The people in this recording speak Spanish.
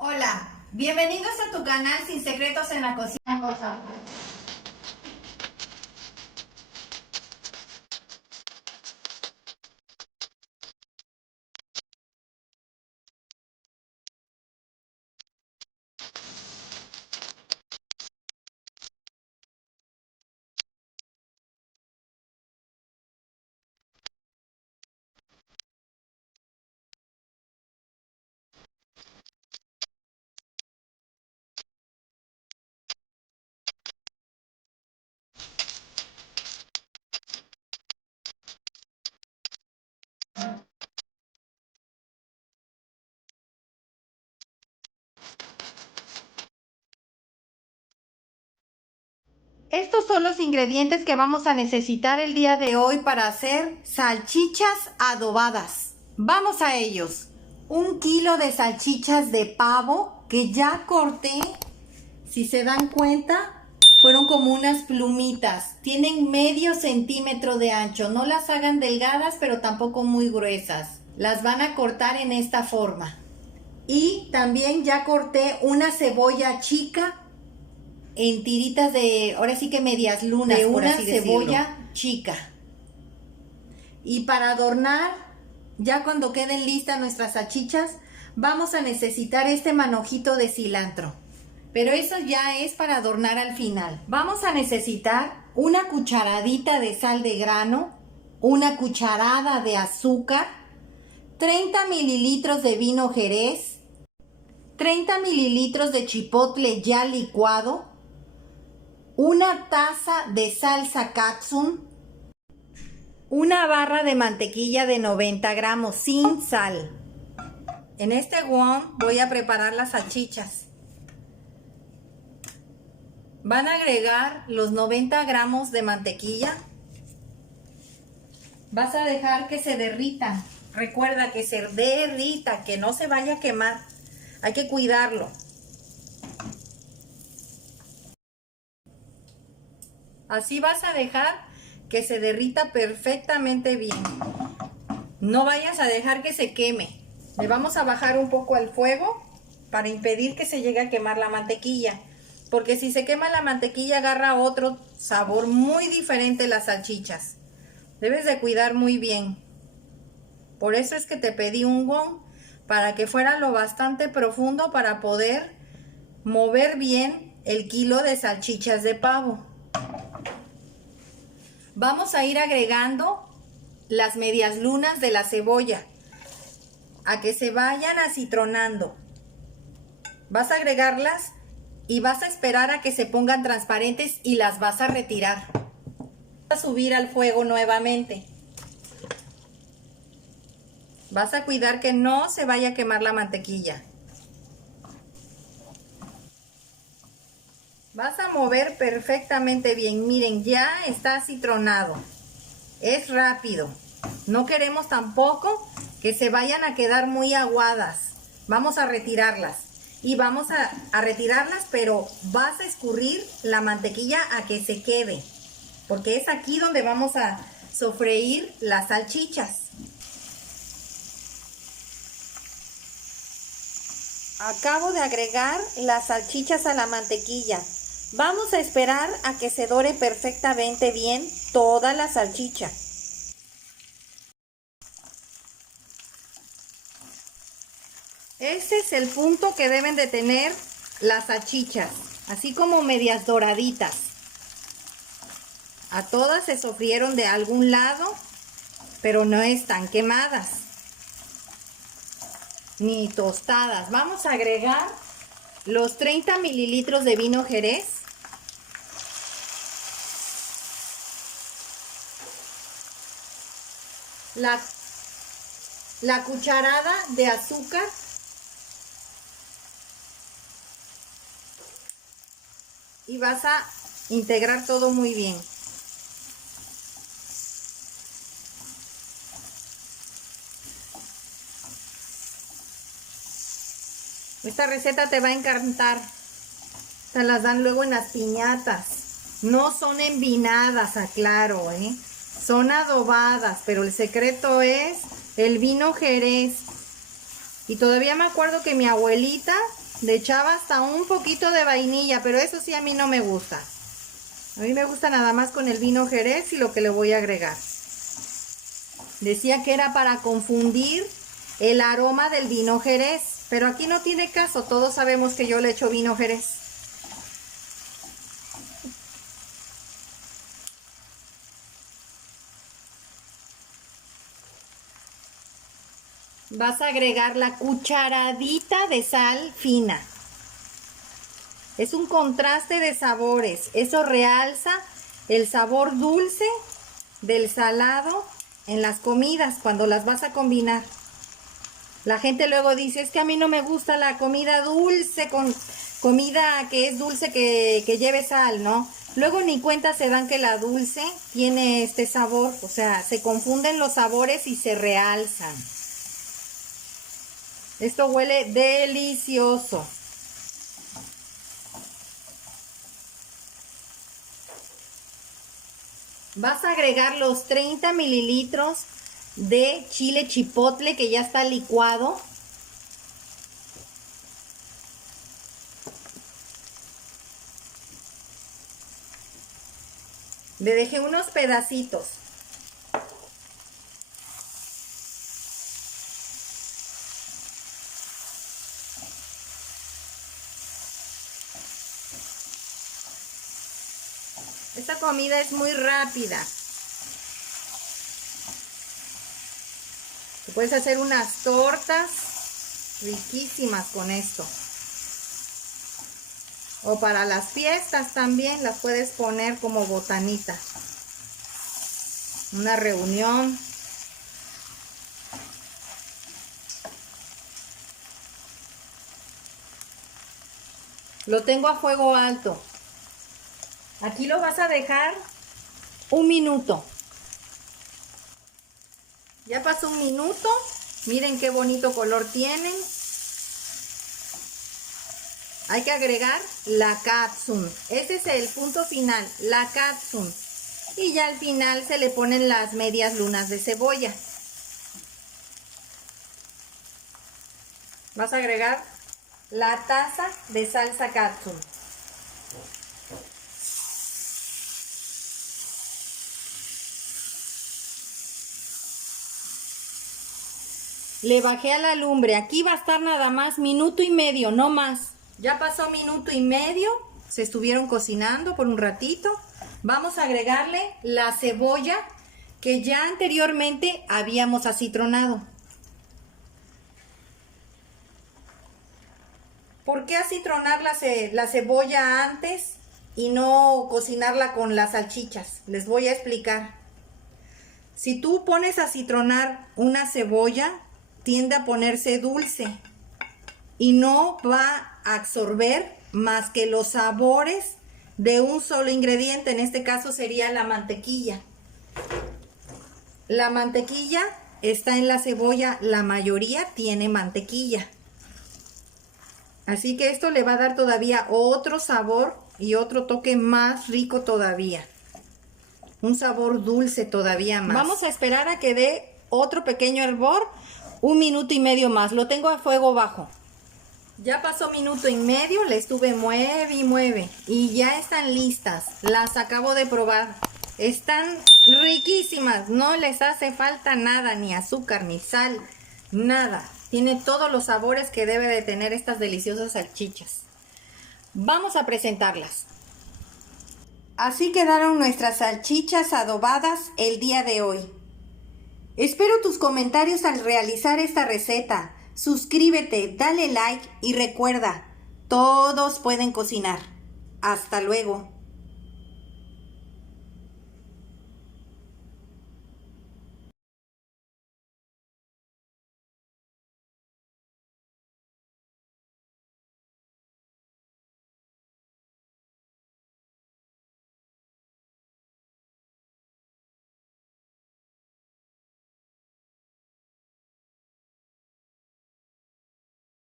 Hola, bienvenidos a tu canal Sin Secretos en la Cocina. Estos son los ingredientes que vamos a necesitar el día de hoy para hacer salchichas adobadas. Vamos a ellos. 1 kilo de salchichas de pavo que ya corté. Si se dan cuenta, fueron como unas plumitas. Tienen medio centímetro de ancho. No las hagan delgadas, pero tampoco muy gruesas. Las van a cortar en esta forma. Y también ya corté una cebolla chica en tiritas de, ahora sí que medias lunas, de una cebolla chica. Y para adornar, ya cuando queden listas nuestras salchichas, vamos a necesitar este manojito de cilantro. Pero eso ya es para adornar al final. Vamos a necesitar una cucharadita de sal de grano, una cucharada de azúcar, 30 mililitros de vino Jerez, 30 mililitros de chipotle ya licuado, una taza de salsa katsun, una barra de mantequilla de 90 gramos sin sal. En este wok voy a preparar las salchichas. Van a agregar los 90 gramos de mantequilla. Vas a dejar que se derrita. Recuerda que se derrita, que no se vaya a quemar. Hay que cuidarlo. Así vas a dejar que se derrita perfectamente bien. No vayas a dejar que se queme. Le vamos a bajar un poco el fuego para impedir que se llegue a quemar la mantequilla. Porque si se quema la mantequilla agarra otro sabor muy diferente las salchichas. Debes de cuidar muy bien. Por eso es que te pedí un wok para que fuera lo bastante profundo para poder mover bien el kilo de salchichas de pavo. Vamos a ir agregando las medias lunas de la cebolla a que se vayan acitronando. Vas a agregarlas y vas a esperar a que se pongan transparentes y las vas a retirar. Vas a subir al fuego nuevamente. Vas a cuidar que no se vaya a quemar la mantequilla. Vas a mover perfectamente bien. Miren, ya está acitronado. Es rápido. No queremos tampoco que se vayan a quedar muy aguadas. Vamos a retirarlas. Y vamos a retirarlas, pero vas a escurrir la mantequilla a que se quede. Porque es aquí donde vamos a sofreír las salchichas. Acabo de agregar las salchichas a la mantequilla. Vamos a esperar a que se dore perfectamente bien toda la salchicha. Ese es el punto que deben de tener las salchichas, así como medias doraditas. A todas se sofrieron de algún lado, pero no están quemadas ni tostadas. Vamos a agregar los 30 mililitros de vino Jerez. La cucharada de azúcar. Y vas a integrar todo muy bien. Esta receta te va a encantar. Se las dan luego en las piñatas. No son envinadas, aclaro, son adobadas, pero el secreto es el vino Jerez. Y todavía me acuerdo que mi abuelita Le echaba hasta un poquito de vainilla, pero eso sí a mí no me gusta. A mí me gusta nada más con el vino Jerez y lo que le voy a agregar. Decía que era para confundir el aroma del vino Jerez, pero aquí no tiene caso, todos sabemos que yo le echo vino Jerez. Vas a agregar la cucharadita de sal fina. Es un contraste de sabores, eso realza el sabor dulce del salado en las comidas cuando las vas a combinar. La gente luego dice, es que a mí no me gusta la comida dulce con comida que es dulce que lleve sal, ¿no? Luego ni cuenta se dan que la dulce tiene este sabor, o sea, se confunden los sabores y se realzan. Esto huele delicioso. Vas a agregar los 30 mililitros de chile chipotle que ya está licuado. Le dejé unos pedacitos. Esta comida es muy rápida. Te puedes hacer unas tortas riquísimas con esto. O para las fiestas también las puedes poner como botanita. Una reunión. Lo tengo a fuego alto. Aquí lo vas a dejar un minuto. Ya pasó un minuto. Miren qué bonito color tienen. Hay que agregar la katsun. Este es el punto final, la katsun. Y ya al final se le ponen las medias lunas de cebolla. Vas a agregar la taza de salsa katsun. Le bajé a la lumbre. Aquí va a estar nada más minuto y medio, no más. Ya pasó minuto y medio. Se estuvieron cocinando por un ratito. Vamos a agregarle la cebolla que ya anteriormente habíamos acitronado. ¿Por qué acitronar la cebolla antes y no cocinarla con las salchichas? Les voy a explicar. Si tú pones a acitronar una cebolla, tiende a ponerse dulce y no va a absorber más que los sabores de un solo ingrediente. En este caso sería la mantequilla. La mantequilla está en la cebolla, la mayoría tiene mantequilla. Así que esto le va a dar todavía otro sabor y otro toque más rico todavía. Un sabor dulce todavía más. Vamos a esperar a que dé otro pequeño hervor. Un minuto y medio más. Lo tengo a fuego bajo. Ya pasó minuto y medio. Le estuve mueve y mueve. Y ya están listas. Las acabo de probar. Están riquísimas. No les hace falta nada. Ni azúcar, ni sal. Nada. Tiene todos los sabores que debe de tener estas deliciosas salchichas. Vamos a presentarlas. Así quedaron nuestras salchichas adobadas el día de hoy. Espero tus comentarios al realizar esta receta. Suscríbete, dale like y recuerda, todos pueden cocinar. Hasta luego.